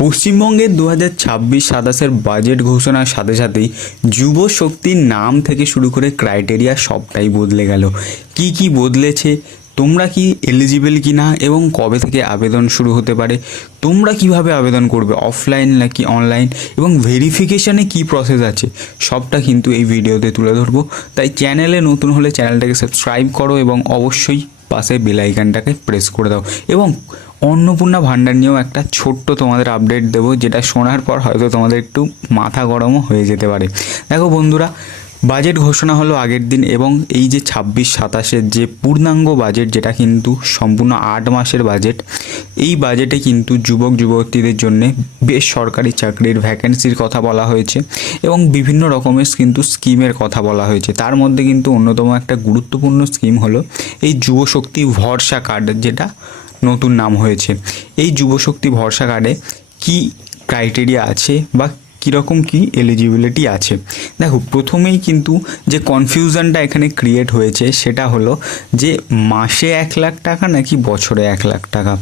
পশ্চিমবঙ্গের 2026-27 বাজেট ঘোষণার সাথে সাথেই যুব শক্তির নাম থেকে শুরু করে ক্রাইটেরিয়া সবটাই বদলে গেল। কি কি বদলেছে, তোমরা কি এলিজিবল কি না এবং কবে থেকে আবেদন শুরু হতে পারে, তোমরা কিভাবে আবেদন করবে, অফলাইন নাকি অনলাইন, এবং ভেরিফিকেশানে কি প্রসেস আছে, সবটা কিন্তু এই ভিডিওতে তুলে ধরবো। তাই চ্যানেলে নতুন হলে চ্যানেলটাকে সাবস্ক্রাইব করো এবং অবশ্যই পাশে বেল আইকনটাকে প্রেস করে দাও। এবং অন্নপূর্ণা ভাণ্ডার নিয়েও একটা ছোট্ট তোমাদের আপডেট দেবো, যেটা শোনার পর হয়তো তোমাদের একটু মাথা গরমও হয়ে যেতে পারে। দেখো বন্ধুরা, বাজেট ঘোষণা হলো আগের দিন এবং এই যে 26-27 যে পূর্ণাঙ্গ বাজেট, যেটা কিন্তু সম্পূর্ণ 8 মাসের বাজেট, এই বাজেটে কিন্তু যুবক যুবতীদের জন্য বেশ সরকারি চাকরির ভ্যাকেন্সির কথা বলা হয়েছে এবং বিভিন্ন রকমের কিন্তু স্কিমের কথা বলা হয়েছে। তার মধ্যে কিন্তু অন্যতম একটা গুরুত্বপূর্ণ স্কিম হলো এই যুবশক্তি ভরসা কার্ড, যেটা নতুন নাম হয়েছে। এই যুবশক্তি ভরসা কার্ডে কি ক্রাইটেরিয়া আছে বা কীরকম কি এলিজিবিলিটি আছে। দেখো, প্রথমেই কিন্তু যে কনফিউশনটা এখানে ক্রিয়েট হয়েছে সেটা হলো যে মাসে 1 লাখ টাকা নাকি বছরে 1 লাখ টাকা।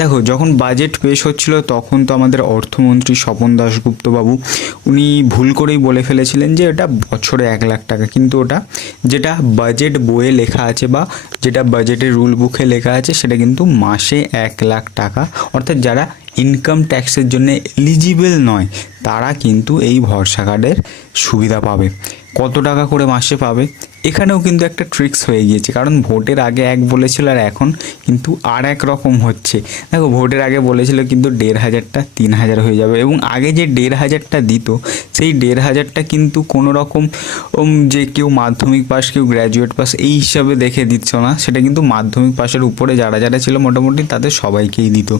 দেখো, যখন বাজেট পেশ হচ্ছিল তখন তো আমাদের অর্থমন্ত্রী স্বপন দাশগুপ্ত বাবু উনি ভুল করেই বলে ফেলেছিলেন যে এটা বছরে 1 লাখ টাকা, কিন্তু ওটা যেটা বাজেট বইয়ে লেখা আছে বা যেটা বাজেটের রুল বুকে লেখা আছে সেটা কিন্তু মাসে 1 লাখ টাকা। অর্থাৎ যারা ইনকাম ট্যাক্সের জন্য এলিজিবল নয় তারা কিন্তু এই ভরসা কার্ডের সুবিধা পাবে। কত টাকা করে মাসে পাবে, এখানেও কিন্তু একটা ট্রিক্স হয়ে গিয়েছে, কারণ ভোটের আগে এক বলেছিল আর এখন কিন্তু আর এক রকম হচ্ছে। দেখো, ভোটের আগে বলেছিল কিন্তু 1,500টা 3,000 হয়ে যাবে, এবং আগে যে 1,500টা দিত সেই 1,500টা কিন্তু কোনো রকম যে কেউ মাধ্যমিক পাস কেউ গ্র্যাজুয়েট পাস এই হিসাবে দেখে দিচ্ছ না, সেটা কিন্তু মাধ্যমিক পাসের উপরে যারা যারা ছিল মোটামুটি তাদের সবাইকেই দিত।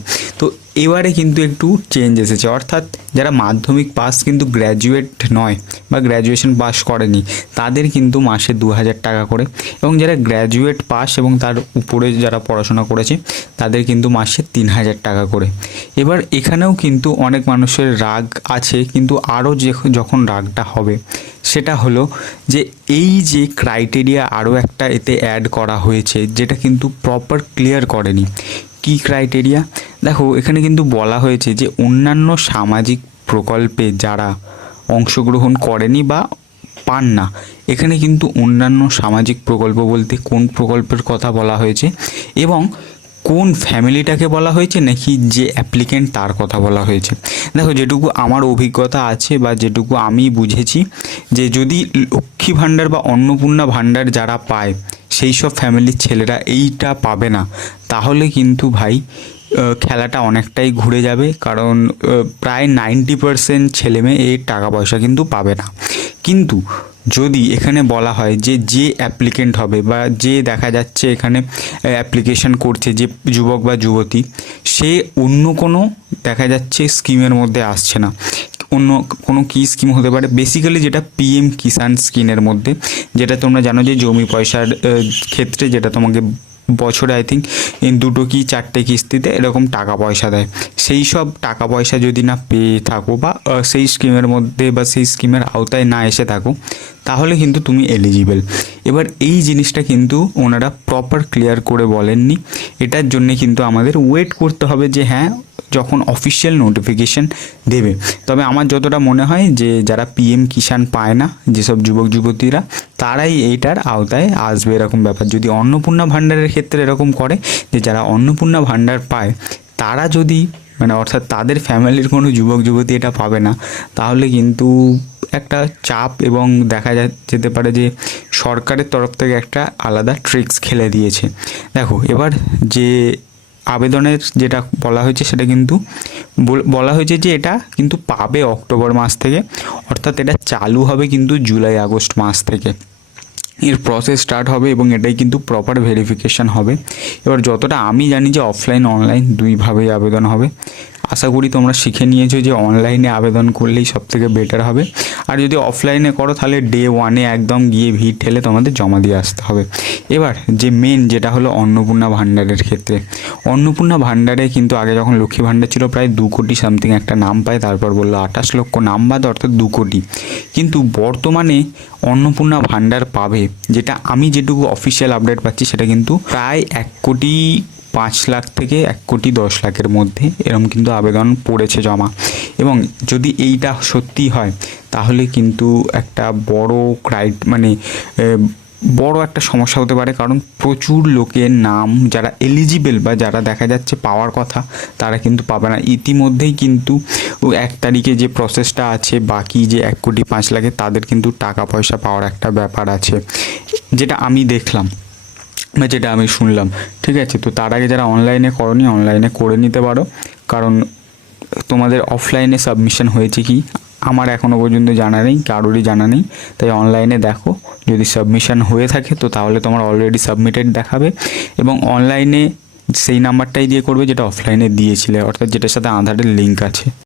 তো এবারে কিন্তু একটু চেঞ্জ এসেছে, অর্থাৎ যারা মাধ্যমিক পাস কিন্তু গ্র্যাজুয়েট নয় বা গ্র্যাজুয়েশন পাস করেনি তাদের কিন্তু মাসে 2,000 টাকা করে, এবং যারা গ্র্যাজুয়েট পাস এবং তার উপরে যারা পড়াশোনা করেছে তাদের কিন্তু মাসে 3,000 টাকা করে। এবার এখানেও কিন্তু অনেক মানুষের রাগ আছে, কিন্তু আরও যখন রাগটা হবে সেটা হলো যে এই যে ক্রাইটেরিয়া আরও একটা এতে অ্যাড করা হয়েছে যেটা কিন্তু প্রপার ক্লিয়ার করেনি। কি ক্রাইটেরিয়া? দেখো, এখানে কিন্তু বলা হয়েছে যে অন্যান্য সামাজিক প্রকল্পে যারা অংশগ্রহণ করেনি বা পান না, এখানে কিন্তু অন্যান্য সামাজিক প্রকল্প বলতে কোন প্রকল্পের কথা বলা হয়েছে এবং কোন ফ্যামিলিটাকে বলা হয়েছে নাকি যে অ্যাপ্লিকেন্ট তার কথা বলা হয়েছে। দেখো, যেটুকু আমার অভিজ্ঞতা আছে বা যেটুকু আমি বুঝেছি, যে যদি লক্ষ্মী ভাণ্ডার বা অন্নপূর্ণা ভাণ্ডার যারা পায় সেই সব ফ্যামিলির ছেলেরা এইটা পাবে না, তাহলে কিন্তু ভাই খেলাটা অনেকটাই ঘুরে যাবে, কারণ প্রায় 90% ছেলেমেয়ে এই টাকা পয়সা কিন্তু পাবে না। কিন্তু যদি এখানে বলা হয় যে যে অ্যাপ্লিকেন্ট হবে বা যে দেখা যাচ্ছে এখানে অ্যাপ্লিকেশন করছে যে যুবক বা যুবতী, সে অন্য কোনো দেখা যাচ্ছে স্কিমের মধ্যে আসছে না, অন্য কোনো কী স্কিম হতে পারে, বেসিক্যালি যেটা পিএম কিষাণ স্কিমের মধ্যে, যেটা তোমরা জানো যে জমি পয়সার ক্ষেত্রে যেটা তোমাকে বছরে আই থিঙ্ক 2টো কি 4টে কিস্তিতে এরকম টাকা পয়সা দেয়। সেই সব টাকা পয়সা যদি না পেয়ে থাকো বা সেই স্কিমের মধ্যে বা সেই স্কিমের আওতায় না এসে থাকো, তাহলে কিন্তু তুমি এলিজিবল। এবার এই জিনিসটা কিন্তু ওনারা প্রপার ক্লিয়ার করে বলেননি, এটার জন্যে কিন্তু আমাদের ওয়েট করতে হবে যে হ্যাঁ যখন অফিসিয়াল নোটিফিকেশান দেবে। তবে আমার যতটা মনে হয় যে যারা পিএম কিষাণ পায় না, যেসব যুবক যুবতীরা, তারাই এইটার আওতায় আসবে এরকম ব্যাপার। যদি অন্নপূর্ণা ভাণ্ডারের ক্ষেত্রে এরকম করে যে যারা অন্নপূর্ণা ভাণ্ডার পায় তারা যদি অর্থাৎ তাদের ফ্যামিলির কোনো যুবক যুবতী এটা পাবে না, তাহলে কিন্তু একটা চাপ এবং দেখা যেতে পারে যে সরকারের তরফ থেকে একটা আলাদা ট্রিক্স খেলে দিয়েছে। দেখো, এবার যে আবেদনের যেটা বলা হয়েছে সেটা কিন্তু বলা হয়েছে যে এটা কিন্তু পাবে অক্টোবর মাস থেকে, অর্থাৎ এটা চালু হবে কিন্তু জুলাই আগস্ট মাস থেকে এর প্রসেস স্টার্ট হবে এবং এটাই কিন্তু প্রপার ভেরিফিকেশান হবে। এবার যতটা আমি জানি যে অফলাইন অনলাইন দুইভাবেই আবেদন হবে। আশা করি তোমরা শিখে নিয়েছো যে অনলাইনে আবেদন করলেই সবথেকে বেটার হবে, আর যদি অফলাইনে করো তাহলে ডে 1 একদম গিয়ে ভিড় ঠেলে তোমাদের জমা দিয়ে আসতে হবে। এবার যে মেন যেটা হলো অন্নপূর্ণা ভাণ্ডারের ক্ষেত্রে, অন্নপূর্ণা ভাণ্ডারে কিন্তু আগে যখন লক্ষ্মী ভাণ্ডার ছিল প্রায় 2 কোটি সামথিং একটা নাম পায়, তারপর বললো 28 লক্ষ নাম বাদ, অর্থাৎ 2 কোটি। কিন্তু বর্তমানে অন্নপূর্ণা ভাণ্ডার পাবে, যেটা আমি যেটুকু অফিসিয়াল আপডেট পাচ্ছি সেটা কিন্তু প্রায় 1 কোটি 5 লাখ থেকে 1,10,00,000-এর মধ্যে এরকম কিন্তু আবেদন পড়েছে জমা। এবং যদি এইটা সত্যি হয় তাহলে কিন্তু একটা বড় বড় একটা সমস্যা হতে পারে, কারণ প্রচুর লোকের নাম যারা এলিজিবল বা যারা দেখা যাচ্ছে পাওয়ার কথা তারা কিন্তু পাবে না। ইতিমধ্যেই কিন্তু 1 তারিখে যে প্রসেসটা আছে, বাকি যে 1,05,00,000 তাদের কিন্তু টাকা পয়সা পাওয়ার একটা ব্যাপার আছে, যেটা আমি দেখলাম বা যেটা আমি শুনলাম। ঠিক আছে, তো তার আগে যারা অনলাইনে করনি অনলাইনে করে নিতে পারো, কারণ তোমাদের অফলাইনে সাবমিশন হয়েছে কি আমার এখনও পর্যন্ত জানা নেই, কারোরই জানা নেই। তাই অনলাইনে দেখো, যদি সাবমিশন হয়ে থাকে তো তাহলে তোমার অলরেডি সাবমিটেড দেখাবে, এবং অনলাইনে সেই নাম্বারটাই দিয়ে করবে যেটা অফলাইনে দিয়েছিলে, অর্থাৎ যেটার সাথে আধারের লিঙ্ক আছে।